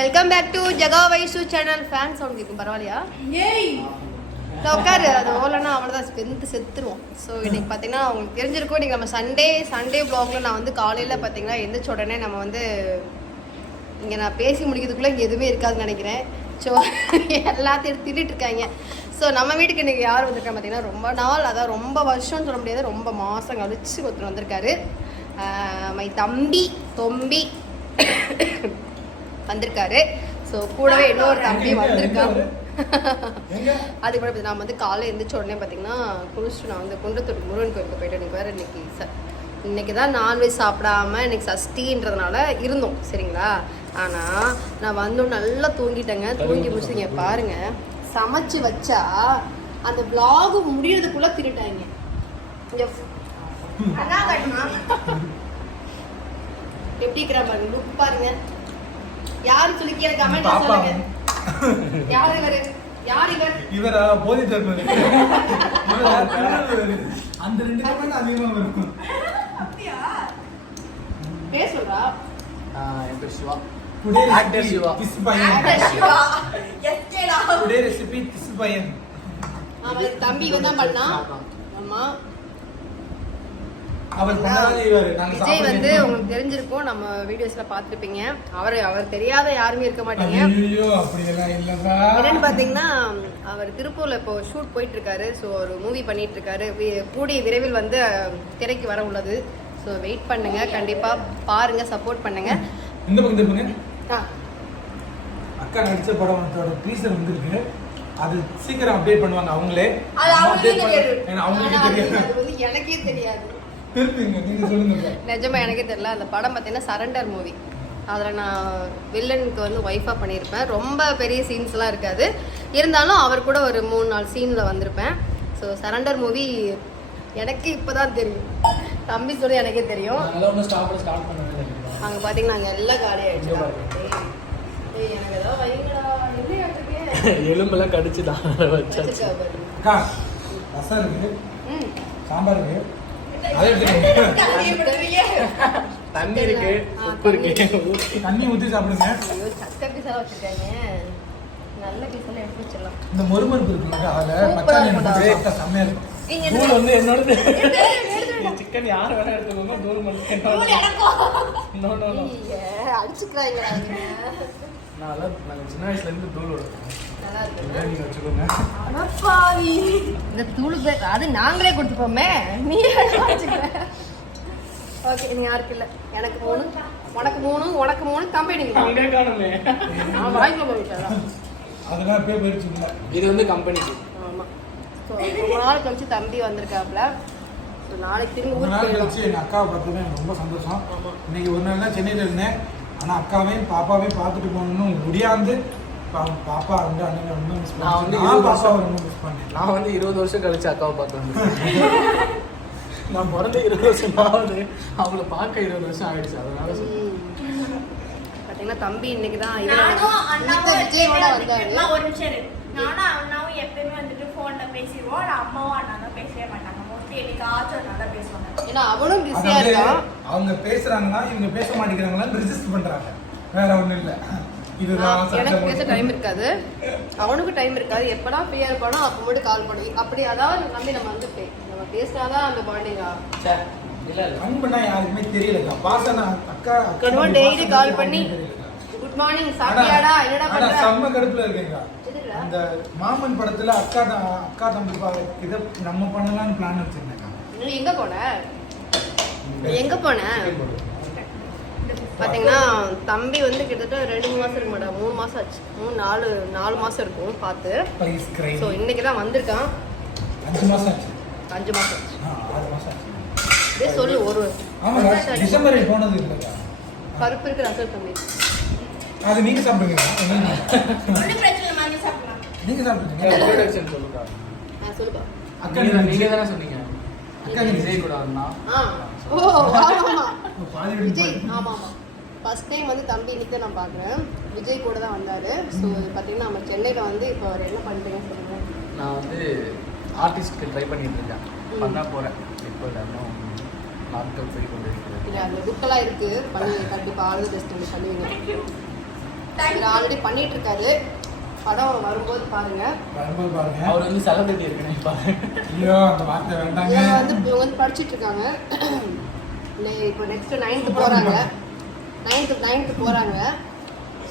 Welcome back to Jaga Vaishu channel. Fan sound கேட்கும் பரவாயில்லையா? நான் உட்காரு, அது ஓலன்னா அவ்வளோதான் செத்துருவோம். ஸோ இன்னைக்கு பார்த்தீங்கன்னா உங்களுக்கு தெரிஞ்சிருக்கும், இன்றைக்கி நம்ம சண்டே வ்ளாகில் நான் வந்து காலையில் பார்த்தீங்கன்னா எந்திரிச்ச உடனே நம்ம வந்து இங்கே நான் பேசி முடிக்கிறதுக்குள்ளே இங்கே எதுவுமே இருக்காதுன்னு நினைக்கிறேன். ஸோ எல்லாத்தையும் திட்டிகிட்டு இருக்காங்க. ஸோ நம்ம வீட்டுக்கு இன்றைக்கி யார் வந்திருக்காங்க பார்த்தீங்கன்னா ரொம்ப நாள், அதாவது ரொம்ப வருஷம்னு சொல்ல முடியாது, ரொம்ப மாதம் கழிச்சு ஒருத்தர் வந்திருக்காரு. மை தொம்பி வந்திருக்காரு. ஸோ கூடவே இன்னொரு தம்பி வந்திருக்காங்க. அதுக்கு கூட நான் வந்து காலையில் எழுந்திரிச்ச உடனே பார்த்தீங்கன்னா குளிச்சுட்டு நான் வந்து குன்றத்தூர் முருகன் கோயிலுக்கு போயிட்டு எனக்கு வேறு இன்னைக்கு தான் நான்வெஜ் சாப்பிடாம இன்னைக்கு சஷ்டின்றதுனால இருந்தோம் சரிங்களா. ஆனால் நான் வந்தோம் நல்லா தூங்கிட்டேங்க. தூங்கி முடிச்சுங்க பாருங்க, சமைச்சு வச்சா அந்த vlog முடியறதுக்குள்ள திருட்டாங்க. எப்படி இருக்கிற பாருங்க, லுக் பாருங்க. யாரு சொல்லி கீழே கமெண்ட் சொல்லுங்க. யார் இவர்? இவரா போதி தர்மர். அந்த ரெண்டு கமெண்ட் அதிகமா வரும். அப்படியா? பேர் சொல்றா. என் பேர் Siva. Today actor Siva. Actor Siva. எஸ்டேடா. டுடே ரெசிபி திஸ் பையன். அவன் தம்பி தான் பண்ணா. ஆமா. விஜய் வந்து உங்களுக்கு தெரிஞ்சிருக்கும், நம்ம வீடியோஸ்ல பாத்துருப்பீங்க. அவர் தெரியாத யாருமே இருக்க மாட்டீங்க. என்னன்னு பாத்தீங்கன்னா அவர் திருப்பூர்ல இப்போ ஷூட் போயிட்டு இருக்காரு. ஸோ ஒரு மூவி பண்ணிட்டு இருக்காரு. கூடிய விரைவில் வந்து திரைக்கு வர உள்ளது. ஸோ வெயிட் பண்ணுங்க, கண்டிப்பா பாருங்க, சப்போர்ட் பண்ணுங்க. இந்த பக்கம் அக்கா நடிச்ச படத்தோட டீசர் வந்திருக்கு. அது சீக்கிரம் அப்டேட் பண்ணுவாங்க அவங்களே. எனக்கே தெரியாது. நிஜமா எனக்கே தெரியல. அந்த படம் பார்த்தீங்கன்னா சரண்டர் மூவி. அதில் நான் வில்லனுக்கு வந்து ஒய்ஃபாக பண்ணியிருப்பேன். ரொம்ப பெரிய சீன்ஸ்லாம் இருக்காது, இருந்தாலும் அவர் கூட ஒரு 3-4 சீனில் வந்திருப்பேன். ஸோ சரண்டர் மூவி எனக்கு இப்போ தான் தெரியும். தம்பி சொல்லி எனக்கே தெரியும். அங்கே பார்த்தீங்கன்னா அங்கே எல்லாம் காலி ஆகிடுச்சு. எனக்கு ஏதாவது வைங்களா, எலும்பெல்லாம் கடிச்சுதான் வச்சாச்சு. ரசம் இருக்கு, சாம்பார் இருக்கு, தண்ணி இருக்கு, உப்பு இருக்கு. தண்ணி ஊற்றி சாப்பிடுங்க. சக்க பீஸா வச்சிருக்காங்க, நல்ல பீஸெல்லாம் எடுத்து வச்சிடலாம். இந்த மொறுமொறுப்பு இருக்குங்க, அதில் பட்டாணி போட்டு செம்மையா இருக்கும். தூள் வந்து என்னோட சிக்கன் யார் வேணா எடுத்துக்கோங்க, தூள் மட்டும் அடிச்சுக்கிறாங்க. நாங்கள் சின்ன வயசுல இருந்து தூள் விடுவோம். நீங்க வச்சுக்கோங்க. இந்த தூள் அது நாங்களே கொடுத்துப்போமே, நீ ஓகே. நீ யாருக்கு இல்லை, எனக்கு 3, உனக்கு 3, உனக்கு 3, கம்பெனி அதெல்லாம் பேர் போயிடுச்சுங்க. இது வந்து கம்பெனிக்கு. ஆமாம். ஸோ ரொம்ப நாள் கழிச்சு தம்பி வந்திருக்காப்புல. ஸோ நாளைக்கு திரும்பி ஒரு நாள் கழிச்சு எங்கள் அக்காவை பார்த்தது எனக்கு ரொம்ப சந்தோஷம். இன்னைக்கு ஒரு நாள் தான் சென்னையில் இருந்தேன். ஆனால் அக்காவையும் பாப்பாவையும் பார்த்துட்டு போகணும்னு முடியாது. பாப்பா வந்து அண்ணன் ரொம்ப மிஸ் பண்ணேன். நான் வந்து 20 வருஷம் கழிச்சு அக்காவை பார்த்தேன். நான் பிறந்த 20 வருஷம் ஆகுது, அவங்கள பார்க்க 20 வருஷம் ஆயிடுச்சு. அதனால பார்த்தீங்கன்னா தம்பி இன்னைக்கு தான் விஜயோட வந்தாரு. ஒரு நிமிஷம், நானும் அண்ணாவும் எப்பயுமே வந்துட்டு ஃபோன்ல பேசிடுவோம். அம்மாவும் அண்ணா தான் பேசவே மாட்டாங்க. மோஸ்ட்லி என்னைக்காச்சும் நல்லா பேசுவாங்க. ஏன்னா அவனும் பிஸியா இருக்கான். அவங்க பேசுறாங்கன்னா இவங்க பேச மாட்டேங்கிறாங்களான்னு ரெஜிஸ்டர் பண்றாங்க, வேற ஒண்ணும் இல்லை. எனக்கு பேச டைம் இருக்காது, அவனுக்கு டைம் இருக்காது. எப்படா ஃப்ரீயா இருப்பானோ அப்போ மட்டும் கால் பண்ணி அப்படி, அதாவது நம்பி நம்ம வந்து நம்ம பேசினாதான் அந்த பாண்டிங்கா. அன்புனா யாருக்குமே தெரியல. பாசனா அக்கா அக்கா டெய்லி கால் பண்ணி குட் மார்னிங் சாப்பிட்டியாடா, என்னடா பண்ற, செம்ம கடுப்புல இருக்கீங்க. அந்த மாமன் படத்துல அக்கா தம்பி இதை நம்ம பண்ணலாம்னு பிளான் வச்சிருந்தேன். எங்க போன பாத்தீங்கன்னா தம்பி வந்து கிட்டத்தட்ட 2-3 மாசம் இருக்க மாட்டா, 3 மாசம் ஆச்சு, 4 மாசம் இருக்கும் பார்த்து. ஸோ இன்னைக்கு தான் வந்திருக்கான். 5 மாசம் ஆச்சு. 5 மாசம் ஆச்சு. 6 மாசம் ஆச்சு. இதே சொல்லு. ஒரு டிசம்பர் போனது இல்லையா? பருப்பு இருக்கு, ரசம் தம்பி. அது நீங்க சாப்பிடுங்க. நீங்க சாப்பிடுங்க. சொல்லுப்பா. அக்கா நீங்க தானே சொன்னீங்க அக்கா நீங்க விஜய் கூட வந்தா. விஜய் ஆமா. ஃபர்ஸ்ட் டைம் வந்து தம்பி இன்னைக்கு தான் நான் பார்க்குறேன். விஜய் கூட தான் வந்தாரு. ஸோ பார்த்தீங்கன்னா நம்ம சென்னையில் வந்து இப்போ அவர் என்ன பண்ணுறீங்கன்னு சொல்லுங்க. நான் வந்து ஆர்டிஸ்ட்க்கு ட்ரை பண்ணிட்டு இருக்கேன், பண்ண போறேன். இப்போ இன்னும் நாட்கள் போய் கொண்டு இருக்கிறது. இல்லை அந்த புக்கெல்லாம் இருக்குது, பண்ணுவீங்க கண்டிப்பாக. ஆல் தி பெஸ்ட் பண்ணுவீங்க. ஆல்ரெடி பண்ணிட்டு இருக்காரு. படம் வரும்போது பாருங்க. அவர் வந்து செலிபிரிட்டி இருக்குன்னு பாருங்க. ஐயோ அந்த வார்த்தை வேண்டாங்க. இவங்க வந்து படிச்சிட்டு இருக்காங்க. இப்போ நெக்ஸ்ட் 9th போறாங்க. 9th போறாங்க.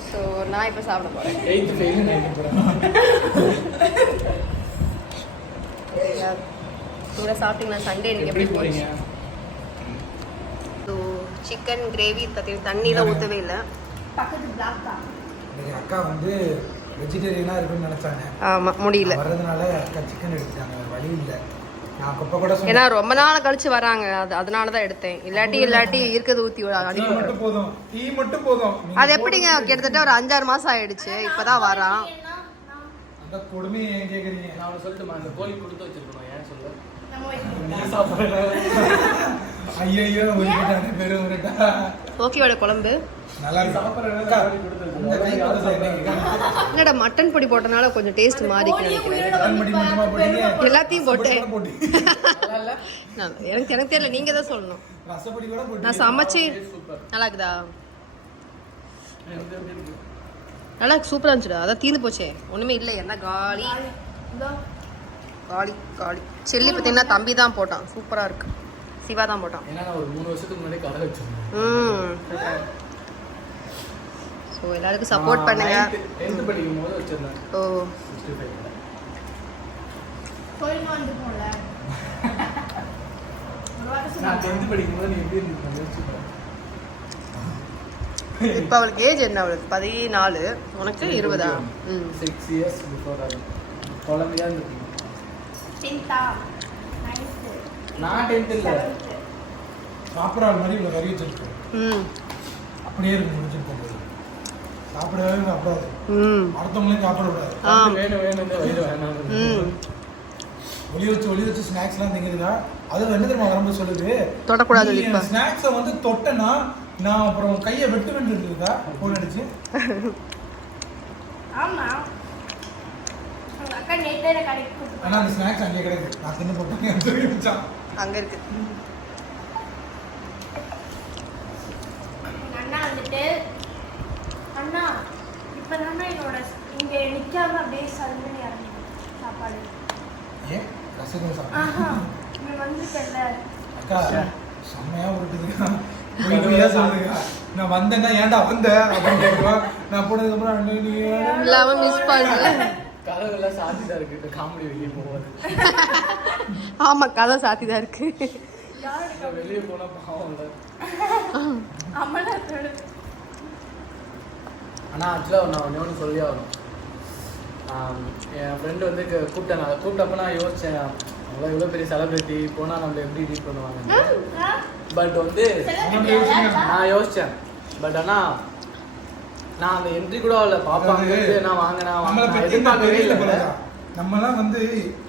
ஸோ நான் இப்போ சாப்பிட போறேன். 8th ஃபெயில் 9th போறாங்க. கூட சாப்பிட்டீங்கன்னா சண்டே எனக்கு எப்படி போறீங்க? ஸோ சிக்கன் கிரேவி தண்ணியில் ஊற்றவே இல்லை. பக்கத்து பிளாக் தான். இன்னைக்கு அக்கா வந்து வெஜிடேரியனா இருக்குன்னு நினைச்சாங்க. ஆமா முடியல. வர்றதுனால அக்கா சிக்கன் எடுத்துட்டாங்க. வழி இல்லை. நான் அப்பப்போ கூட ஏன்னா ரொம்ப நாள் கழிச்சு வராங்க. அதனால தான் எடுத்தேன். இல்லாட்டி இருக்கிறது ஊற்றி மட்டும் போதும். டீ மட்டும் போதும். அது எப்படிங்க கிட்டத்தட்ட ஒரு 5-6 மாசம் ஆயிடுச்சு. இப்பதான் வரான். அந்த கொடுமையை ஏன் கேக்குறீங்க? நான் சொல்லிட்டுமா அந்த கோழி கொடுத்து வச்சிருக்கணும். ஏன் சொல்ல ஐயோ ஒரு பெரும் ஓகேவாட குழம்பு நல்லா என்னடா மட்டன் பொடி போட்டனால கொஞ்சம் டேஸ்ட் மாறி எல்லாத்தையும் போட்டேன். எனக்கு தெரியல, நீங்க தான் சொல்லணும். நான் சமைச்சு நல்லா இருக்குதா? நல்லா சூப்பரா இருந்துச்சுடா. அதான் தீர்ந்து போச்சே, ஒண்ணுமே இல்லை. என்ன காலி காலி காலி. செல்லி பார்த்தீங்கன்னா தம்பி தான் போட்டான். சூப்பரா இருக்கு. சிவா தான் போட்டான். ஏன்னா நான் ஒரு 3 வருஷத்துக்கு முன்னாடி கடை வச்சிருந்தேன். ஸோ எல்லாருக்கும் சப்போர்ட் பண்ணுங்க. 10th படிக்கும் போது வச்சிருந்தேன். ஓ 65 கோயில் வந்து போல. நான் 10th படிக்கும் போது நீ எப்படி இருந்தீங்க? இப்போ அவளுக்கு ஏஜ் என்ன? அவளுக்கு 14. உனக்கு 20. 6 years before that. குழந்தையா இருந்தீங்க. 10th 9th. நான் 10th இல்ல. சாப்பிட்ற மாதிரி இவ்வளோ கறி வச்சிருக்கோம். அப்படியே இருக்கு முடிச்சிருக்கோம். சாப்பிடவே சாப்பிடாது. அடுத்தவங்களையும் சாப்பிடக்கூடாது. வேணும் வேணும் வயிறு வேணாம். ஒளி வச்சு ஸ்நாக்ஸ்லாம் திங்குதுக்கா. அது என்ன தெரியுமா வரும்போது சொல்லுது, தொடக்கூடாது. ஸ்நாக்ஸை வந்து தொட்டனா நான் அப்புறம் கையை வெட்டு வேண்டியிருக்குதுக்கா ஃபோன் அடிச்சு. ஆமா அக்கா நேத்தே கடைக்கு. ஆனா அந்த ஸ்நாக்ஸ் அங்கே கிடையாது. நான் தின்னு போட்டேன். அங்க இருக்கு. அண்ணா வந்துட்டு அண்ணா இப்ப தானே என்னோட இங்க நிக்காம அப்படியே சல்லுன்னு இறங்கி சாப்பாடு. ஏன் ரசகுல்லா ஆஹா சாப்பிட்டேன். இங்க வந்துட்டல அக்கா செம்மையா உருட்டுதுக்கா. நான் வந்தேன்னா ஏன்டா வந்த அப்படின்னு கேட்குறான். நான் போனதுக்கு அப்புறம் இல்லாம மிஸ் பண்ணல. கதவெல்லாம் சாத்திதான் இருக்கு. காமெடி வெளியே போவாது. ஆமா கதை சாத்திதான் இருக்கு. வெளியே போனா பாவம் இல்ல. அம்மனோட ஆனா ஆக்சுவலாக நான் ஒன்று சொல்லி ஆகணும். என் ஃப்ரெண்டு வந்து கூப்பிட்டப்ப நான் யோசித்தேன், அவ்வளோ இவ்வளோ பெரிய செலிபிரிட்டி போனால் நம்மளை எப்படி டீட் பண்ணுவாங்க. பட் வந்து நான் யோசித்தேன். பட் ஆனால் நான் அந்த என்ட்ரி கூட அவ்வளோ பார்ப்பாங்க. நான் வாங்கினேன் எதிர்பார்க்கவே இல்லை. நம்மலாம் வந்து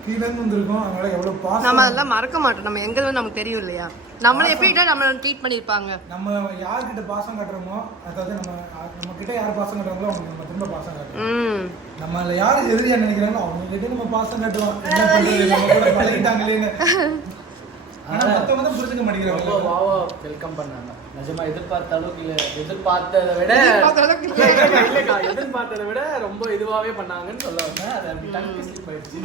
கீழேருந்து வந்திருக்கோம். அதனால எவ்வளோ பாசம். நம்ம அதெல்லாம் மறக்க மாட்டோம். நம்ம எங்க நமக்கு தெரியும் இல்லையா? நம்மள எப்படி நம்மள ட்ரீட் பண்ணிருப்பாங்க. நம்ம யார்கிட்ட பாசம் காட்டுறோமோ, அதாவது நம்ம கிட்ட யார் பாசம் காட்டுறாங்களோ அவங்க நம்ம திரும்ப பாசம் காட்டுறோம். நம்மள யார் எதிரியா நினைக்கிறாங்களோ அவங்க கிட்ட நம்ம பாசம் காட்டுவோம். என்ன பண்றது, நம்ம கூட பழகிட்டாங்களேன்னு. ஆனா மத்தவங்க தான் புரிஞ்சுக்க மாட்டேங்கிறாங்க. ரொம்ப வாவா வெல்கம் பண்ணாங்க. நிஜமா எதிர்பார்த்த அளவுக்கு இல்லை. எதிர்பார்த்ததை விட ரொம்ப இதுவாகவே பண்ணாங்கன்னு சொல்ல வந்தேன். அது அப்படி டங்கு ஸ்லிப் ஆயிடுச்சு.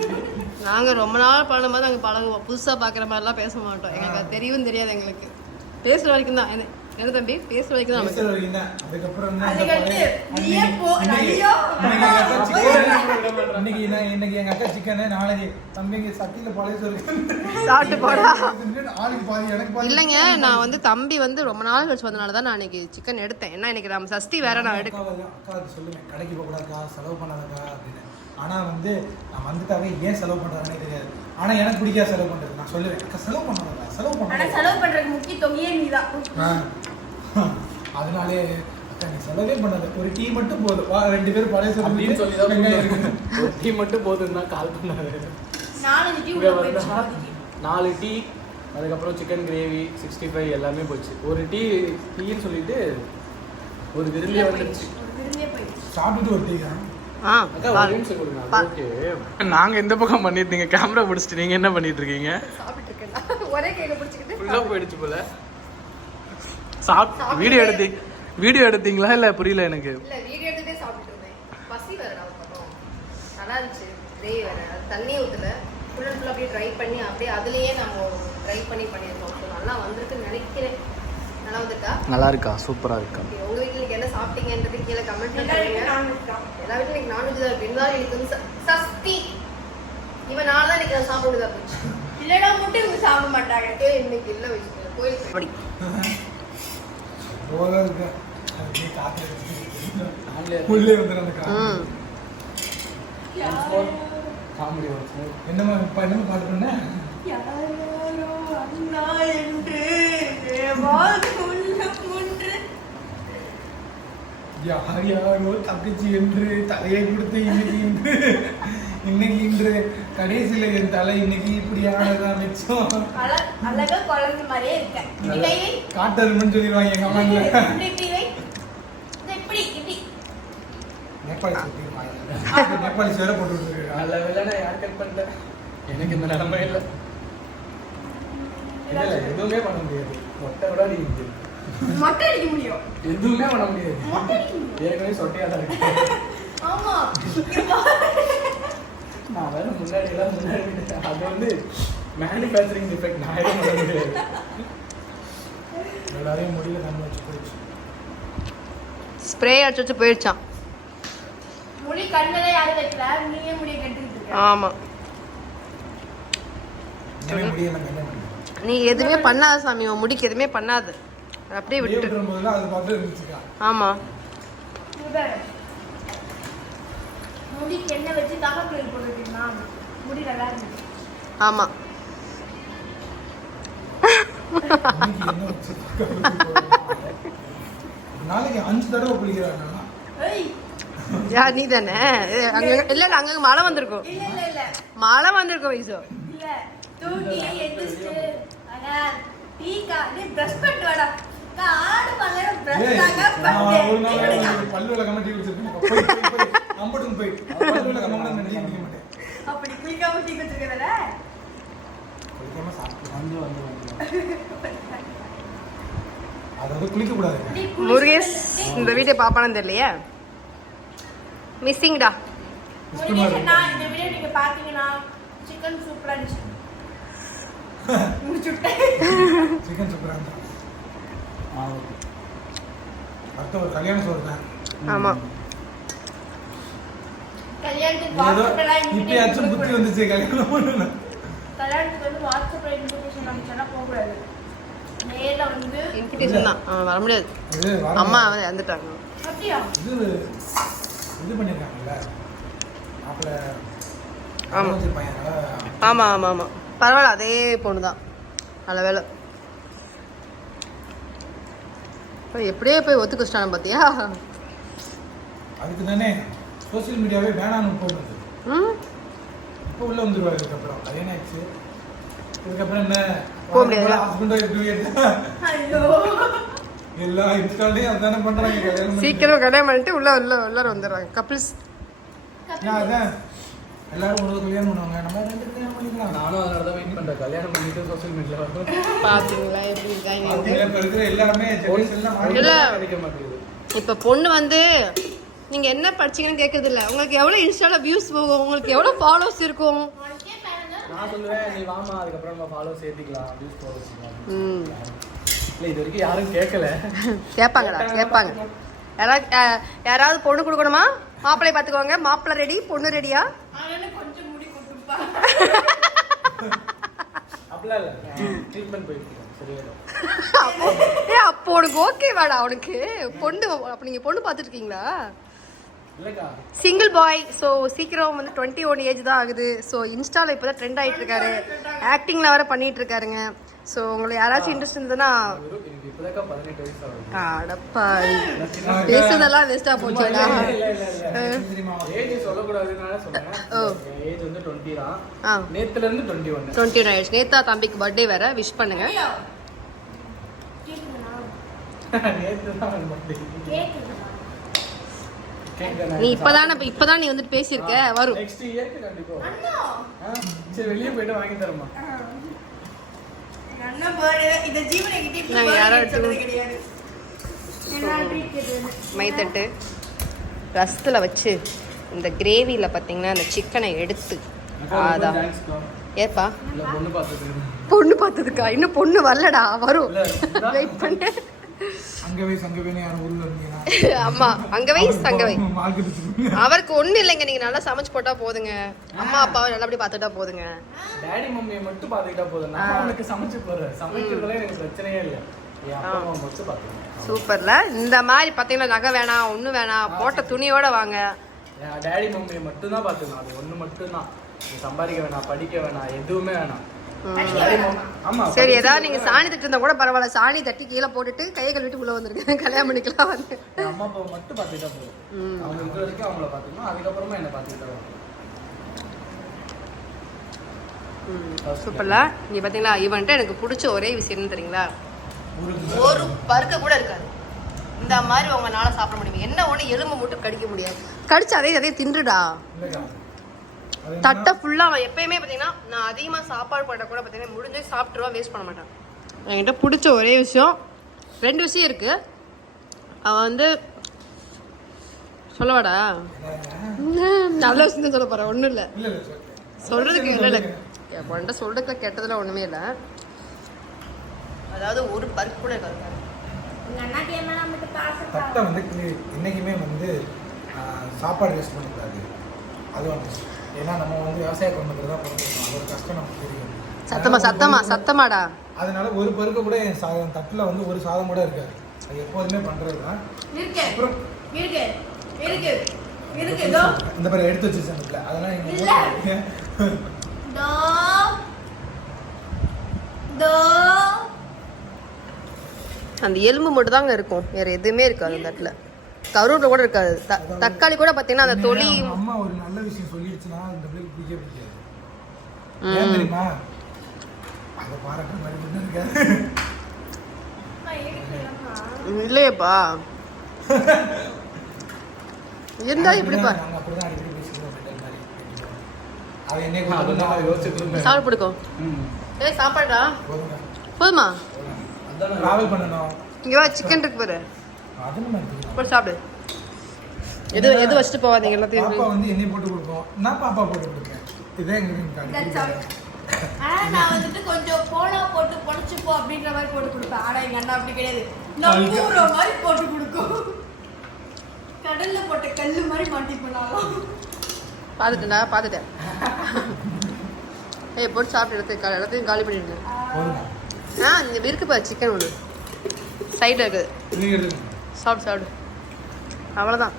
நாங்க ரொம்ப நாள் பழகும்போது நாங்க பழகுவோம். புதுசா பாக்குற மாதிரிலாம் பேச மாட்டோம். எங்களுக்கு அது தெரியவும் தெரியாது. எங்களுக்கு பேசுற வரைக்கும் தான். என்ன தம்பி பேசுற வரைக்கும் தான் நமக்கு. அதுக்கப்புறம் இன்னைக்கு எங்க அக்கா சிக்கன், நாளைக்கு தம்பிங்க சட்டியில பழைய சொல்லி சாப்பிட்டு போடா. ஆளுக்கு பாதி எனக்கு பாதி. இல்லைங்க, நான் வந்து தம்பி வந்து ரொம்ப நாள் கழிச்சு வந்தனால தான் நான் இன்னைக்கு சிக்கன் எடுத்தேன். ஏன்னா இன்னைக்கு நம்ம சஷ்டி வேற. நான் அக்கா சொல்லுவேன், கடைக்கு போக கூடாதுக்கா, செலவு பண்ணாதக்கா அப்படின்னு. ஆனா வந்து நான் வந்துட்டாவே ஏன் செலவு பண்றாங்கன்னே தெரியாது. ஆனா எனக்கு பிடிக்காத செலவு பண்றது. நான் சொல்லுவேன், அக்கா செலவு பண்ணாதக்கா, செலவு பண்ண. ஆனா செலவு பண்றதுக்கு முக்கிய தொகையே நீதான். அதனாலே அக்கா நீ செலவே பண்ணாத, ஒரு டீ மட்டும் போதும், வா 2 பேரும் பழைய அப்படின்னு சொல்லி தான் ஒரு டீ மட்டும் போதும் தான் கால் பண்ணாரு. 4 டீ, அதுக்கப்புறம் சிக்கன் கிரேவி 65 எல்லாமே போச்சு. ஒரு டீன்னு சொல்லிட்டு ஒரு விருந்தே வந்துருச்சு. சாப்பிட்டுட்டு ஒரு டீ நாங்க எந்த பக்கம் பண்ணிருந்தீங்க? கேமரா பிடிச்சிட்டு நீங்க என்ன பண்ணிட்டு இருக்கீங்க? ஒரே கையில பிடிச்சிக்கிட்டு ஃபுல்லா போயிடுச்சு போல. வீடியோ எடுத்தீங்களா இல்ல? புரியல எனக்கு. இல்ல வீடியோ எடுத்துட்டே சாப்பிட்டு இருந்தேன். பசி வேற பக்கம் நல்லா இருந்துச்சு. கிரேவி வேற அது தண்ணியே ஊற்றல, ஃபுல் அண்ட் ஃபுல் அப்படியே ட்ரை பண்ணி அப்படியே அதுலேயே நம்ம ட்ரை பண்ணி பண்ணியிருக்கோம். ஸோ நல்லா வந்திருக்குன்னு நினைக்கிறேன். நல்லா வந்துட்டா? நல்லா இருக்கா, சூப்பராக இருக்கா. ஓகே, உங்கள் வீட்டில் இன்னைக்கு என்ன சாப்பிட்டீங்கன்றது கீழே கமெண்ட் பண்ணுங்க. எல்லா வீட்டிலும் இன்னைக்கு நான்வெஜ் தான் இருக்கு. இருந்தாலும் எனக்கு வந்து சஷ்டி இவன் நான் தான் இன்னைக்கு சாப்பிடுதா போச்சு. இல்லைனா மட்டும் இவங்க சாப்பிட மாட்டாங்க. இன்னைக்கு இல்லை வச்சுக்கோங்க கோயிலுக்கு அப்படி போல இருக்கு. உள்ளே வந்துடும் அந்த காற்று. காமெடி வச்சு என்னமா பாட்டு பண்ண? யாரோ அண்ணா என்று தேவாது உள்ளம் ஒன்று. யார் யாரோ தப்பிச்சு என்று தலையை கொடுத்து இன்னைக்கு இன்று கடைசியில என் தலை இன்னைக்கு இப்படியானதான் மிச்சம். அழகா குழந்தை மாதிரியே இருக்கேன். காட்டருமன்னு சொல்லிடுவாங்க எங்க அம்மா. நேபாளி சொல்லி நேபாளி சேர போட்டு விட்டுருக்காங்க. நல்ல வேலை யார் கட் பண்ணல. எனக்கு இந்த நிலைமை இல்லை. இல்லை எதுவுமே பண்ண முடியாது. மொட்டை விட நீ மொட்டை அடிக்க முடியும். எதுவுமே பண்ண முடியாது. மொட்டை அடிக்க முடியும். ஏற்கனவே சொட்டையாக தான் இருக்கு. ஆமா. நான் வேற முன்னாடி அது வந்து மேனுஃபேக்சரிங் டிஃபெக்ட். நான் எதுவும் பண்ண முடியாது. எல்லாரையும் முடியல நம்ம வச்சு போயிடுச்சு. ஸ்ப்ரே அடிச்சு வச்சு போயிடுச்சான். முடி கண்ணில யாரும் வைக்கல, நீயே முடிய கட்டிட்டு இருக்க. ஆமா, முடியல. நீ எதுவுமே பண்ணாத சாமி, உன் முடிக்கு எதுவுமே பண்ணாது, அப்படியே விட்டு. அது பார்த்து இருந்துச்சுக்கா. ஆமா, முடி எண்ணெய் வச்சு தகவல் போட்டுருக்கீங்களா? முடி நல்லா இருந்துச்சு. ஆமா. நாளைக்கு 5 தடவை குளிக்கிறாங்க. யார் நீ தானே? அங்க இல்ல அங்க மழை வந்திருக்கும். இல்ல மழை வந்திருக்கும் வயசு. இல்ல தூங்கி எந்திரிச்சு அடா டீ காடி பிரஷ் பண்ணிட்டு வாடா. காடு பண்ணல பிரஷ் தாங்க பல்லுல கமெண்ட் குடிச்சிருக்கேன். அம்பட்டும் போய் பல்லுல கமெண்ட் பண்ணி குடிக்க மாட்டேன். அப்படி குளிக்காம டீ குடிச்சிருக்கல. குளிக்காம சாப்பிட்டு வந்து அதாவது குளிக்க கூடாது. முருகேஷ் இந்த வீடியோ பாப்பானு தெரியலையே. மிஸ்ஸிங்டா. நான் இந்த வீடியோ நீங்க பாத்தீங்கன்னா சிக்கன் சூப்பரா இருந்துச்சு. சிக்கன் சூப்பரா இருந்துச்சு. அடுத்த ஒரு கல்யாண சோறு தான். ஆமா, கல்யாணத்துக்கு வாட்ஸ்அப்ல இப்பயாச்சும் புத்தி வந்துச்சு. கல்யாணம் பண்ணல. கல்யாணத்துக்கு வந்து வாட்ஸ்அப்ல இன்விடேஷன் அனுப்பிச்சா போக கூடாது. நேர்ல வந்து இன்விடேஷன் தான் வர முடியாது. அம்மா வந்து இறந்துட்டாங்க. அப்படியா? இது பண்ணிருக்காங்கல்ல மாப்பிள்ள. ஆமா வச்சிருப்பாங்க. ஆமா ஆமா ஆமா, பரவாயில்ல, அதே பொண்ணு தான். நல்ல வேலை. எப்படியே போய் ஒத்துக்க வச்சிட்டானு பாத்தியா? அதுக்கு தானே சோசியல் மீடியாவே வேணான்னு போடுறது. இப்போ உள்ள வந்துருவாரு. இதுக்கப்புறம் கல்யாணம் ஆயிடுச்சு. இதுக்கப்புறம் என்ன போக முடியாது. ஹஸ்பண்டா இருக்கு. ஐயோ, எல்லா இன்ஸ்டாலையும் அதானே பண்றாங்க. கல்யாணம் சீக்கிரம் கல்யாணம் பண்ணிட்டு உள்ளார வந்துடுறாங்க கப்பிள்ஸ். அதான் எல்லாரும் ஒரு கல்யாணம் பண்ணுவாங்க. நம்ம 2 கல்யாணம் பண்ணிக்கலாம். நானும் அதனால தான் வெயிட் பண்ணுறேன். கல்யாணம் பண்ணிட்டு சோசியல் மீடியா வரும். பாத்தீங்களா எப்படி இருக்காங்க? இப்ப இருக்கிற எல்லாருமே ஜெனரேஷன்லாம் மாறி இல்ல. கிடைக்க மாட்டேங்குது. இப்ப பொண்ணு வந்து நீங்க என்ன படிச்சீங்கன்னு கேட்கறது இல்ல, உங்களுக்கு எவ்வளவு இன்ஸ்டால வியூஸ் போகும், உங்களுக்கு எவ்வளவு ஃபாலோவர்ஸ் இருக்கும். நான் சொல்லுவேன் நீ வாமா, அதுக்கப்புறம் நம்ம ஃபாலோ சேர்த்திக்கலாம் வியூஸ் போட வச்சுக்கலாம். இல்லை இது வரைக்கும் யாரும் கேட்கல. கேட்பாங்க. யாராவது பொண்ணு கொடுக்கணுமா? மாப்பிள்ளை பாத்துக்கோங்க. மாப்பிள்ளை ரெடி, பொண்ணு ரெடியா? கொஞ்சம் முடி கொடுப்பா. அப்படிலாம் இல்லை, ட்ரீட்மெண்ட் போயிட்டு சரியாயிடும். அப்போ உனக்கு ஓகே வாடா. உனக்கு பொண்ணு அப்ப நீங்க பொண்ணு பாத்துட்டு இருக்கீங்களா? இல்லைக்கா, சிங்கிள் பாய். ஸோ சீக்கிரம் வந்து 21 ஏஜ் தான் ஆகுது. ஸோ இன்ஸ்டாவில் இப்போ தான் ட்ரெண்ட் ஆகிட்டு இருக்காரு. ஆக்டிங்கில் வேறு பண்ணிட்டு இருக்காருங்க. ஸோ உங்களுக்கு யாராச்சும் இன்ட்ரெஸ்ட் இருந்ததுன்னா எனக்கு இப்போதாக்கா 18 வயசு ஆகுது. அடப்பா, பேசுறதெல்லாம் வேஸ்ட்டாக போச்சுடா. ஏஜ் சொல்லக்கூடாதுன்னு சொன்னேன். ஏஜ் வந்து 20 தான். நேத்துல இருந்து 21. 21 ஆயிடுச்சு. நேத்தா தம்பிக்கு பர்த்டே வேற, விஷ் பண்ணுங்க. நேத்து தான் பர்த்டே. நீ இப்பதான் நீ வந்துட்டு பேசியிருக்க. வரும் நெக்ஸ்ட் இயர்க்கு கண்டிப்பா. சரி வெளியே போயிட்டு வாங்கி தரமா. அண்ணா பர்த்டே இந்த ஜீவனை கிட்ட நாங்க யாரோ சொல்றது கிடையாது. என்ன ட்ரீட் கேக்குது? மைத்தட்டு ரசத்தில் வச்சு இந்த கிரேவியில் பார்த்தீங்கன்னா இந்த சிக்கனை எடுத்து அதான் ஏப்பா பொண்ணு பார்த்ததுக்கா இன்னும் பொண்ணு வரலடா வரும் வெயிட் பண்ணு ஆமா அங்க வை அவருக்கு ஒண்ணு இல்லைங்க நீங்க நல்லா சமைச்சு போட்டா போதுங்க அம்மா அப்பாவை நல்லபடி பாத்துட்டா போதுங்க டாடி மம்மியை மட்டும் பாத்துக்கிட்டா போதும் நான் அவனுக்கு சமைச்சு போடுறேன் சமைக்கிறதுல எனக்கு பிரச்சனையே இல்லை சூப்பர்ல இந்த மாதிரி பாத்தீங்கன்னா நகை வேணாம் ஒண்ணு வேணாம் போட்ட துணியோட வாங்க டாடி மம்மியை மட்டும் தான் பாத்துக்கணும் அது ஒண்ணு மட்டும் தான் சம்பாதிக்க வேணாம் படிக்க வேணாம் எதுவுமே வேணாம் சரி ஏதாவது நீங்க சாணி தட்டு இருந்தா கூட பரவாயில்ல சாணி தட்டி கீழே போட்டுட்டு கையை கழுவிட்டு உள்ள வந்துருக்கேன் கல்யாணம் பண்ணிக்கலாம் வந்து அம்மா அப்பாவை மட்டும் பாத்துக்கிட்டா போதும் அவங்க இருக்கிற வரைக்கும் அவங்கள பாத்துக்கணும் அதுக்கப்புறமா என்ன பாத்துக்கிட்டா சூப்பர்ல நீ பாத்தீங்களா இவன்ட்டு எனக்கு பிடிச்ச ஒரே விஷயம் என்ன தெரியுங்களா ஒரு பருக்க கூட இருக்காது இந்த மாதிரி உங்களால சாப்பிட முடியும் என்ன ஒண்ணு எலும்பு மட்டும் கடிக்க முடியாது கடிச்சு அதே தின்றுடா தட்டை ஃபுல்லாக அவன் எப்பயுமே பார்த்தீங்கன்னா நான் அதிகமாக சாப்பாடு போட்டால் கூட பார்த்தீங்கன்னா முடிஞ்சே சாப்பிட்ருவான் வேஸ்ட் பண்ண மாட்டான் என்கிட்ட பிடிச்ச ஒரே விஷயம் 2 விஷயம் இருக்கு அவன் வந்து சொல்லவாடா நல்ல விஷயம் தான் சொல்ல போகிறேன் ஒன்றும் இல்லை சொல்கிறதுக்கு இல்லை என் பொண்ணை சொல்கிறதுக்குள்ள கெட்டதில் ஒன்றுமே இல்லை அதாவது ஒரு பருக்கு கூட இருக்காது தட்டை வந்து என்னைக்குமே வந்து சாப்பாடு வேஸ்ட் பண்ணக்கூடாது அது வந்து ஏன்னா நம்ம வந்து விவசாய குடும்பத்தில் தான் பிறந்திருக்கோம் அதோட கஷ்டம் நமக்கு தெரியும் சத்தமாடா அதனால ஒரு பருக்க கூட என் சாதம் தட்டில் வந்து ஒரு சாதம் கூட இருக்காது அது எப்போதுமே பண்ணுறது தான் இந்த மாதிரி எடுத்து வச்சு சமைக்கல அதெல்லாம் அந்த எலும்பு மட்டும் தாங்க இருக்கும் வேற எதுவுமே இருக்காது அந்த தட்டில் கருவேப்பிலை கூட இருக்காது தக்காளி கூட பார்த்தீங்கன்னா அந்த தொலி அம்மா ஒரு நல்ல விஷயம் சொல்லிடுச்சுன்னா அந்த பிள்ளைக்கு பிடிக்கவே பிடிக்காது ஏன் தெரியுமா அதை பாராட்டுற மாதிரி இருக்காது இல்லையப்பா இருந்தா இப்படிப்பா அப்படிதான் அடிக்கடி பேசிக்கிறோம் அது என்ன சாப்பிட பிடிக்கும் ஏய் சாப்பாடுடா போதுமா டிராவல் பண்ணணும் இங்கே வா சிக்கன் இருக்கு பாரு போட்டு சாப்பிடு எது வச்சுட்டு போவாதீங்க எல்லாத்தையும் பாப்பா வந்து எண்ணெய் போட்டு கொடுப்போம் நான் பாப்பா போட்டு கொடுப்பேன் இதே எங்களுக்கு நான் வந்துட்டு கொஞ்சம் போனா போட்டு பொழிச்சுப்போ அப்படின்ற மாதிரி போட்டு கொடுப்பேன் ஆனா எங்க அண்ணா அப்படி கிடையாது நம்புற மாதிரி போட்டு கொடுக்கும் கடல்ல போட்ட கல்லு மாதிரி மாட்டி போனாலும் பார்த்துட்டேன் ஏய் போட்டு சாப்பிட்டு எல்லாத்தையும் காலி பண்ணிடுங்க இங்கே இருக்குப்பா சிக்கன் ஒன்று சைடில் இருக்குது சாப்பிடு அவ்வளோதான்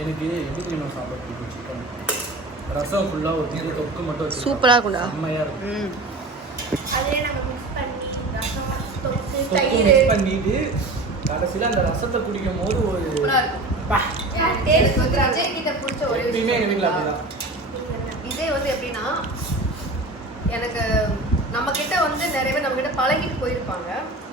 எனக்கு எப்படி சாப்பிட சிக்கன் ரசம் ஃபுல்லாக ஒரு தொக்கு மட்டும் சூப்பராக இருக்கும்டா செம்மையாக இருக்கும் அதே நம்ம மிக்ஸ் பண்ணி ரசம் தொக்கு தொக்கு தயிர் மிக்ஸ் பண்ணிட்டு கடைசியில் அந்த ரசத்தை குடிக்கும் போது ஒரு விஜய் கிட்ட பிடிச்ச ஒரு எப்பயுமே எங்கள் வீட்டில் அப்படிதான் விஜய் வந்து எப்படின்னா எனக்கு நம்ம கிட்ட வந்து நிறைய பேர் நம்ம கிட்ட பழகிட்டு போயிருப்பாங்க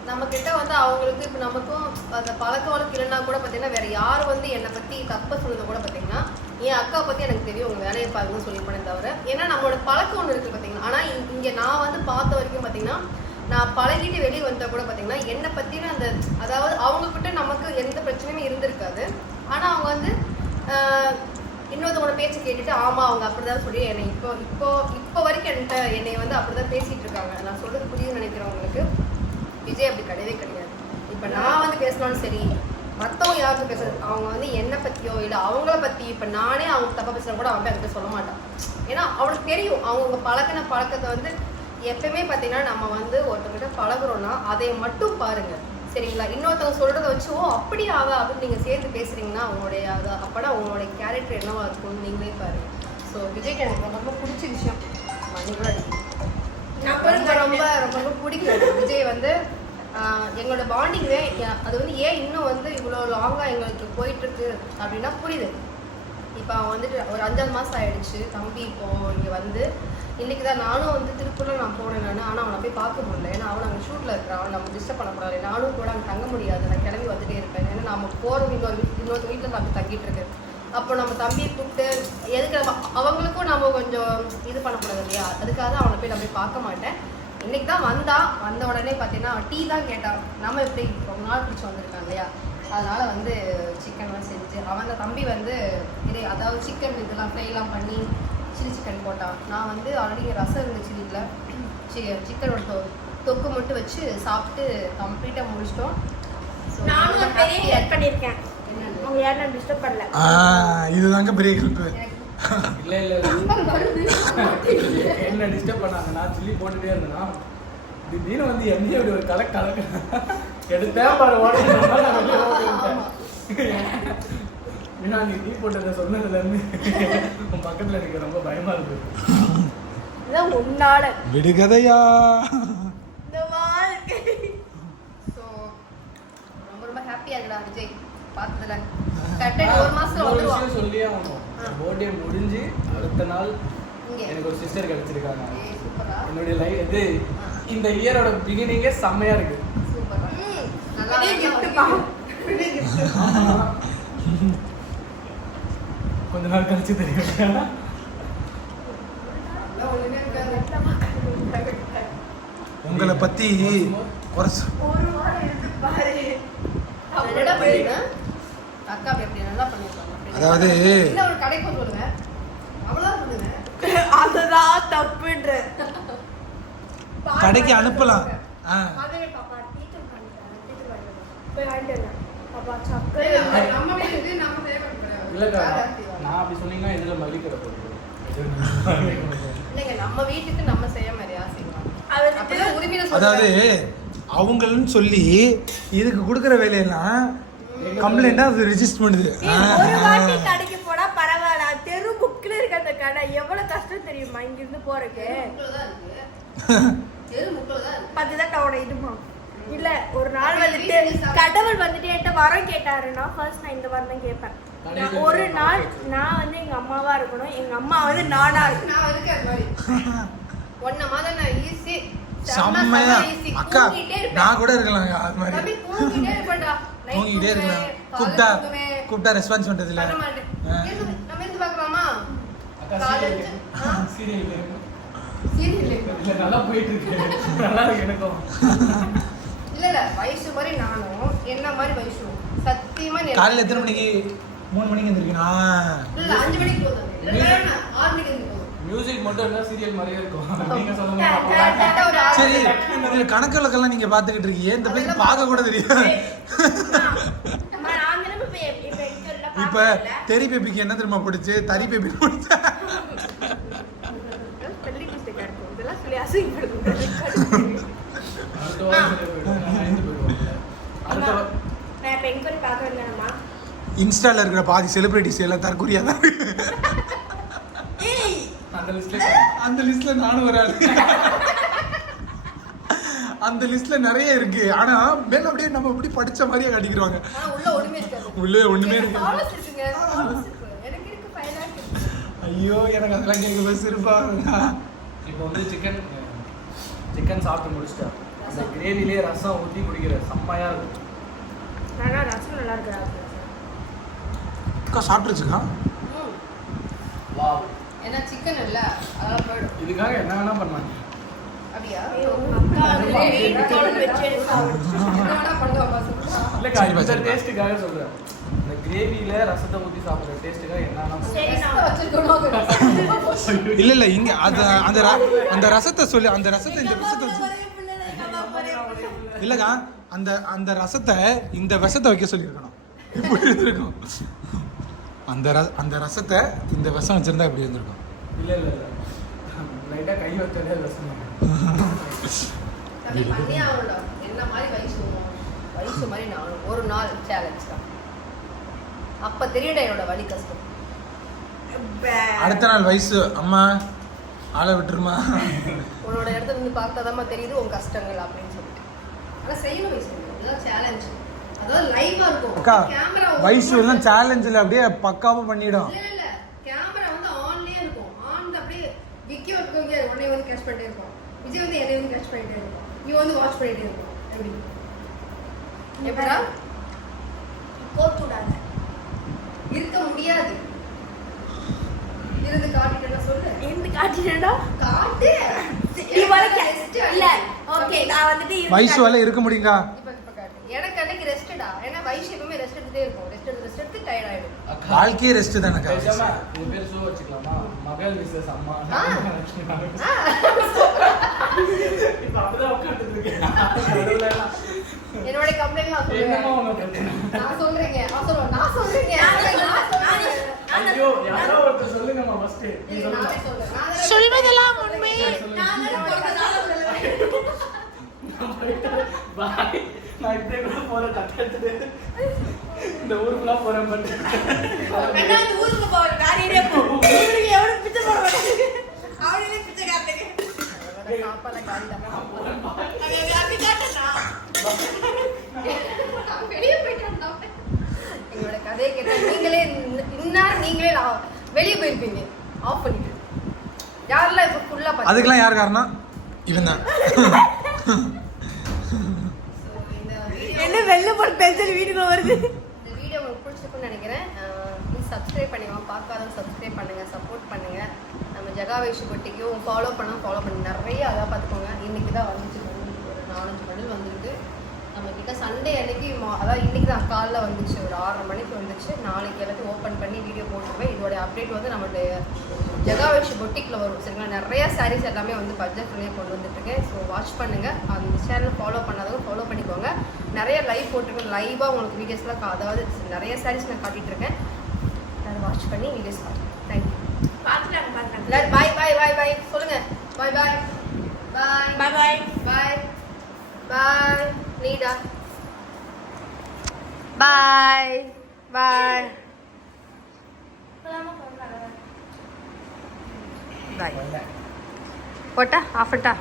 நம்ம கிட்ட வந்து அவங்களுக்கு இப்போ நமக்கும் அந்த பழக்க வழக்கம் இல்லைன்னா கூட பார்த்தீங்கன்னா வேற யார் வந்து என்னை பற்றி தப்ப சொல்லுறது கூட பார்த்தீங்கன்னா என் அக்கா பற்றி எனக்கு தெரியும் உங்கள் வேலையை பாருங்கன்னு சொல்லிப்பேனே தவிர ஏன்னா நம்மளோட பழக்கம் ஒன்று இருக்குது பார்த்தீங்கன்னா ஆனால் இங்கே நான் வந்து பார்த்த வரைக்கும் பார்த்தீங்கன்னா நான் பழகிட்டு வெளியே வந்தால் கூட பார்த்தீங்கன்னா என்னை பற்றின அந்த அதாவது அவங்கக்கிட்ட நமக்கு எந்த பிரச்சனையுமே இருந்திருக்காது ஆனால் அவங்க வந்து இன்னொருத்தவங்களோட பேச்சு கேட்டுட்டு ஆமா அவங்க அப்படிதான் சொல்லி என்னை இப்போ வரைக்கும் என்னை வந்து அப்படிதான் பேசிட்டு இருக்காங்க நான் சொல்றது புரியுதுன்னு நினைக்கிறவங்களுக்கு விஜய் அப்படி கிடையவே கிடையாது இப்போ நான் வந்து பேசினாலும் சரி மற்றவங்க யாருக்கும் பேசுறது அவங்க வந்து என்னை பற்றியோ இல்லை அவங்கள பற்றி இப்போ நானே அவங்க தப்பாக பேசுனா கூட அவங்க என்கிட்ட சொல்ல மாட்டான் ஏன்னா அவனுக்கு தெரியும் அவங்க பழக்கின பழக்கத்தை வந்து எப்பவுமே பார்த்தீங்கன்னா நம்ம வந்து ஒருத்தவங்கிட்ட பழகுறோம்னா அதை மட்டும் பாருங்க சரிங்களா இன்னொருத்தவங்க சொல்றத வச்சு ஓ அப்படி அப்படின்னு நீங்கள் சேர்ந்து பேசுறீங்கன்னா அவங்களுடைய அது அப்போனா உங்களுடைய கேரக்டர் என்னவா இருக்கும்னு நீங்களே பாருங்க ஸோ விஜய்க்கு எனக்கு ரொம்ப பிடிச்ச விஷயம் மணி கூட ரொம்ப ரொம்ப ரொம்ப பிடிக்கும் விஜய் வந்து எங்களோட பாண்டிங்வே அது வந்து ஏன் இன்னும் வந்து இவ்வளோ லாங்காக எங்களுக்கு போயிட்டுருக்கு அப்படின்னா புரியுது இப்போ அவன் வந்துட்டு ஒரு 5 மாதம் ஆயிடுச்சு தம்பி இப்போது இங்கே வந்து இன்றைக்கி தான் நானும் வந்து திருப்பூரில் நான் போனேன் ஆனால் அவனை போய் பார்க்க முடியல ஏன்னா அவன் அங்கே ஷூட்டில் இருக்கிறான் அவன் நம்ம டிஸ்டர்ப் பண்ணக்கூடாது நானும் கூட அங்கே தங்க முடியாது நான் கிளம்பி வந்துட்டே இருப்பேன் ஏன்னா நம்ம போகிறோம் இன்னொரு வீட்டில் நான் தங்கிட்டு இருக்கேன் அப்போ நம்ம தம்பியை கூப்பிட்டு எதுக்கு அவங்களுக்கும் நம்ம கொஞ்சம் இது பண்ணக்கூடாது இல்லையா அதுக்காக தான் அவனை போய் நான் போய் பார்க்க மாட்டேன் இன்றைக்கி தான் வந்த உடனே பார்த்தீங்கன்னா டீ தான் கேட்டான் நம்ம எப்படி ரொம்ப நாள் பிடிச்சி வந்திருக்கான் இல்லையா அதனால வந்து சிக்கன்லாம் செஞ்சு அவன் தம்பி வந்து அதாவது சிக்கன் இதெல்லாம் ஃப்ரைலாம் பண்ணி சில்லி சிக்கன் போட்டான். நான் வந்து ஆல்ரெடி ரசம் இருந்துச்சு வீட்டில், சிக்கனோட தொக்கு மட்டும் வச்சு சாப்பிட்டு கம்ப்ளீட்டாக முடிச்சிட்டோம். நானும் ஒரு பெரிய ஹெல்ப் பண்ணியிருக்கேன். அவங்க யாரும் நான் டிஸ்டர்ப் பண்ணல. இதுதாங்க பெரிய ஹெல்ப். இல்ல என்ன டிஸ்டர்ப் பண்ணாங்க. நான் சில்லி போட்டுட்டே இருந்தேன்னா திடீர்னு வந்து என்னையே அப்படி ஒரு கலக்க எடுத்தேன் பாரு ஏன்னா நீ டீ போட்டதை சொன்னதுல இருந்து உன் பக்கத்துல எனக்கு ரொம்ப பயமா இருக்கு. இதான் உன்னால விடுகதையா இந்த வாழ்க்கை. ஸோ ரொம்ப ரொம்ப ஹாப்பியாக இருக்கடா விஜய் பார்த்ததுல. கரெக்டாக 1 மாதம் ஒரு வந்துருவான். விஷயம் சொல்லியே ஆகணும். பர்த்டே முடிஞ்சு அடுத்த நாள் இங்கே எனக்கு ஒரு சிஸ்டர் கிடைச்சிருக்காங்க. சூப்பரா என்னுடைய லைஃப் இது இந்த இயரோட பிகினிங்கே செம்மையா இருக்கு. சூப்பரா நல்லா பெரிய gift பா. கொஞ்ச நாள் கழிச்சு தெரியும். உங்களை பத்தி குறைச்சு ஒரு வாரம் இருந்து பாரு. என்னடா பண்ணுங்க அக்கா எப்படி நல்லா பண்ணிருக்காங்க. அதாவது இல்ல ஒரு கடைக்கு கொண்டு வருங்க அவ்வளோதான் பண்ணுங்க. அதுதான் தப்புன்ற. கடைக்கு அனுப்பலாம். அதே பாப்பா டீச்சர் பண்ணிட்டாங்க. டீச்சர் வாங்கிட்டு போய் வாங்கிட்டு வரலாம். பாப்பா சக்கரை நம்ம வீட்டுக்கு நம்ம தேவைப்படுறோம். இல்லக்கா நான் அப்படி சொன்னீங்கன்னா இதுல மல்லி கடை போட்டுருவேன். இல்லைங்க நம்ம வீட்டுக்கு நம்ம செய்ய மாதிரியா செய்வோம். அது அப்படிதான் உரிமையில அதாவது சொல்றாங்க. அவங்கன்னு சொல்லி இதுக்கு கொடுக்குற வேலையெல்லாம் கம்ப்ளைண்டா அது ரெஜிஸ்டர் பண்ணுது. ஒரு வாட்டி கடைக்கு போனா பரவாயில்ல. தெரு புக்ல இருக்க அந்த கடை எவ்வளவு கஷ்டம் தெரியுமா இங்க இருந்து போறதுக்கு. முக்குலதான் இருக்கு. தெரு முக்குலதான் இருக்கு. பத்துதான் டவுன் இதுமா இல்ல. ஒரு நாள் வந்துட்டு கடவுள் வந்துட்டு என்கிட்ட வரம் கேட்டாருன்னா ஃபர்ஸ்ட் நான் இந்த வாரம் தான் கேட்பேன். ஒரு நாள் நான் வந்து எங்க அம்மாவா இருக்கணும், எங்க அம்மா வந்து நானா இருக்கணும். நான் இருக்கேன் அது மாதிரி. ஒன்ன மாதிரி நான் ஈஸி செம்மையா அக்கா நான் கூட இருக்கலாம் அது மாதிரி. தம்பி தூங்கிட்டே இருப்பேன்டா. தூங்கிட்டே இருக்கலாம். கூப்பிட்டா ரெஸ்பான்ஸ் பண்றது இல்ல. பண்ண மாட்டேன். நம்ம இருந்து பார்க்கலாமா? காலேஜ் சீரியல் சீரியல் இல்ல நல்லா போயிட்டு இருக்கு. நல்லா இருக்கு எனக்கும். இல்ல வயசு மாதிரி நானும் என்ன மாதிரி வயசு சத்தியமா காலையில எத்தனை மணிக்கு? 3 மணிக்கு எந்திரிக்கணும். இல்ல 5 மணிக்கு போதும். இல்ல 6 மணிக்கு போதும். மியூசிக் மட்டும் என்ன சீரியல் மாதிரியே இருக்கும். நீங்க சொல்ல கரெக்டா ஒரு ஆறு சரி மணிக்கு. இதுல கணக்கு வழக்கெல்லாம் நீங்க பாத்துக்கிட்டு இருக்கீங்க. இந்த பிள்ளைங்க பார்க்க கூட தெரியும். நான் திரும்ப இப்ப எங்க இப்ப தெரி பேபிக்கு என்ன தெரியுமா பிடிச்சு? தறி பேபி பிடிச்சா ஸ்பெல்லிங் மிஸ்டேக்கா இருக்கும். இதெல்லாம் சொல்லி அசிங்கப்படுத்துங்க. அடுத்த வாரம் சரியா போயிடும். நான் எழுந்து போயிடுவேன். அடுத்த நான் இப்ப என்கொயரி பார்க்க வந்தேன்மா. இன்ஸ்டால இருக்கிற பாதி செலிபிரிட்டிஸ் எல்லாம் தற்கொலையா தான் இருக்கு. ஏய் அந்த லிஸ்ட்ல அந்த லிஸ்ட்ல நானும் ஒரு ஆளு. அந்த லிஸ்ட்ல நிறைய இருக்கு. ஆனா மேல அப்படியே நம்ம இப்படி படிச்ச மாதிரியே காட்டிக்கிறாங்க. ஆனா உள்ள ஒண்ணுமே இருக்காது. உள்ளே ஒண்ணுமே இருக்கு. ஃபாலோஸ் இருக்குங்க. எனக்கு இருக்கு 5 லாக் இருக்கு. ஐயோ எனக்கு அதெல்லாம் கேட்க சிரிப்பா வருதா. இப்போ வந்து சிக்கன் சாப்பிட்டு முடிச்சிட்டேன். அந்த கிரேவிலே ரசம் ஊற்றி குடிக்கிற செம்மையா இருக்கும். ஆனா ரசம் நல்லா இருக்குடா. அக்கா சாப்பிட்டுருச்சுக்கா. வாவ். ஏன்னா சிக்கன் இல்ல அதெல்லாம் போயிடும். இதுக்காக என்ன வேணா பண்ணாங்க. அப்படியா? அக்கா வந்து வீட்டு குழம்பு வச்சு சாப்பிடுச்சு. என்னடா பண்ணுவாங்க சொல்லுங்க. இல்லக்கா சரிப்பா, இந்த சரிப்பா. டேஸ்ட்டுக்காக சொல்றேன். இந்த கிரேவில ரசத்தை ஊற்றி சாப்பிட்ற டேஸ்ட்டுக்காக என்ன வேணா சரி ரசத்தை நான் வச்சிருக்கணும். இல்ல இல்ல இங்க அந்த ரசத்தை சொல்லி அந்த ரசத்தை இந்த விஷத்தை இல்லக்கா அந்த ரசத்தை இந்த விஷத்தை வைக்க சொல்லியிருக்கணும். இப்படி இருந்திருக்கும். அந்த ரசத்தை இந்த விஷம் வச்சிருந்தா இப்படி இருந்திருக்கும். இல்ல லைட்டா கை வச்சதே ரசம். தம்பி பண்ணியே ஆகணும்டா. என்ன மாதிரி வயசு மாதிரி நானும் ஒரு நாள் சேலஞ்ச் தான். அப்ப தெரியும்டா என்னோட வலி கஷ்டம். அடுத்த நாள் வயசு அம்மா ஆளை விட்டுருமா. உன்னோட இடத்துல இருந்து பார்த்தாதாம்மா தெரியுது உன் கஷ்டங்கள் அப்படின்னு சொல்லிட்டு. ஆனா செய்யணும் வயசு இதுதான் சேலஞ்ச். அதாவது லைவா இருக்கும். அக்கா கேமரா வயசு எல்லாம் சேலஞ்சில் அப்படியே பக்காவா பண்ணிடும். இல்ல கேமரா வந்து ஆன்லயே இருக்கும். ஆன் அப்படியே விக்கி ஒருத்தவங்க உன்னை வந்து கேட்ச் பண்ணிட்டே இருக்கும். விஜய் வந்து என்னை வந்து கேட்ச் பண்ணிட்டே இருக்கும். நீ வந்து வாட்ச் பண்ணிட்டே இருக்கும். எப்படி எப்படா கோத்துடாத. இருக்க முடியாது. இருந்து காட்டிட்டேன்னா சொல்லு. இருந்து காட்டினடா. காட்டு. நீ வளைக்க. இல்ல ஓகே நான் வந்துட்டு வயசு வேலை இருக்க முடியுங்க. இப்ப காட்டு. எனக்கு அன்னைக்கு ரெஸ்ட்டா. ஏன்னா வயசு எப்பவுமே பார்த்துட்டே இருக்கும். ரெஸ்ட் எடுத்து டயர்ட் ஆயிடும். வாழ்க்கையே ரெஸ்ட் தானக்கா. பேசாம இது பேர் ஷோ வச்சுக்கலாமா? மகள் மிஸ்ஸஸ் அம்மா. இப்ப அப்படிதான் உட்கார்ந்துட்டு இருக்கேன். என்னோட கம்ப்ளைண்ட் நான் சொல்றேங்க. நான் சொல்றேங்க. ஐயோ யாரோ ஒருத்தர் சொல்லுங்கம்மா ஃபர்ஸ்ட். நீ சொல்லுங்க. சொல்வதெல்லாம் உண்மை. பாய். நான் இப்படி கூட போற கட்டத்துல இந்த ஊருக்குள்ள போறேன் பட் ரெண்டாவது ஊருக்கு போற வேலையே போ. ஊருக்கு எவ்வளவு பிச்சை போட மாட்டேங்க. அவளே பிச்சை காட்டுங்க. சாப்பாடுல காலிடா. அவன் அப்படி காட்டனா. வெளியே போயிட்டேன். எங்களோட கதையை கேட்டா நீங்களே நீங்களே வெளியே போயிருப்பீங்க ஆஃப் பண்ணிட்டு. யாரெல்லாம் இப்போ ஃபுல்லா பார்த்து அதுக்கெல்லாம் யார் காரணம்? இவன் தான். என்ன வெள்ள போற பென்சில் வீட்டுக்குள்ள வருது. இந்த வீடியோ உங்களுக்கு பிடிச்சிருக்குன்னு நினைக்கிறேன். ப்ளீஸ் சப்ஸ்கிரைப் பண்ணிக்கோங்க. பார்க்காதவங்க சப்ஸ்கிரைப் பண்ணுங்க, சப்போர்ட் பண்ணுங்க. நம்ம ஜெகா வைஷு பொட்டிக்கும் ஃபாலோ பண்ணுங்க. நிறைய அதாக பார்த்துக்கோங்க. இன்னைக்கு தான் வந்துச்சு ஒரு 4-5 மணி வந்துருக்கு. நம்மக்கிட்ட சண்டே அன்னைக்கு அதாவது இன்னைக்கு தான் காலைல வந்துச்சு, ஒரு 6:30 மணிக்கு வந்துச்சு. நாளைக்கு எல்லாத்தையும் ஓப்பன் பண்ணி வீடியோ போட்டுருவேன். இதோட அப்டேட் வந்து நம்மளுடைய ஜெகா வைஷு பொட்டிக்கில் வரும். சரிங்களா? நிறையா சாரீஸ் எல்லாமே வந்து பட்ஜெட் ஃப்ரெண்ட்லியாக கொண்டு வந்துட்டுருக்கேன். ஸோ வாட்ச் பண்ணுங்கள். அந்த சேனல் ஃபாலோ பண்ணாதவங்க ஃபாலோ பண்ணிக்கோங்க. நிறைய லைவ் போட்டிருக்கேன். லைவாக உங்களுக்கு வீடியோஸ்லாம் அதாவது நிறைய சாரீஸ் நான் காட்டிகிட்டு இருக்கேன். அதை வாட்ச் பண்ணி வீடியோஸ் காட்டுறேன். தேங்க்யூ. பாத்துட்டாங்க. எல்லாரும் பாய் பாய் பாய் பாய் சொல்லுங்கள். பாய் பாய் பாய் பை பை. பாய் பாய் நீடா பாய் பாய் பாய் போட்டா ஆஃப்ட்டா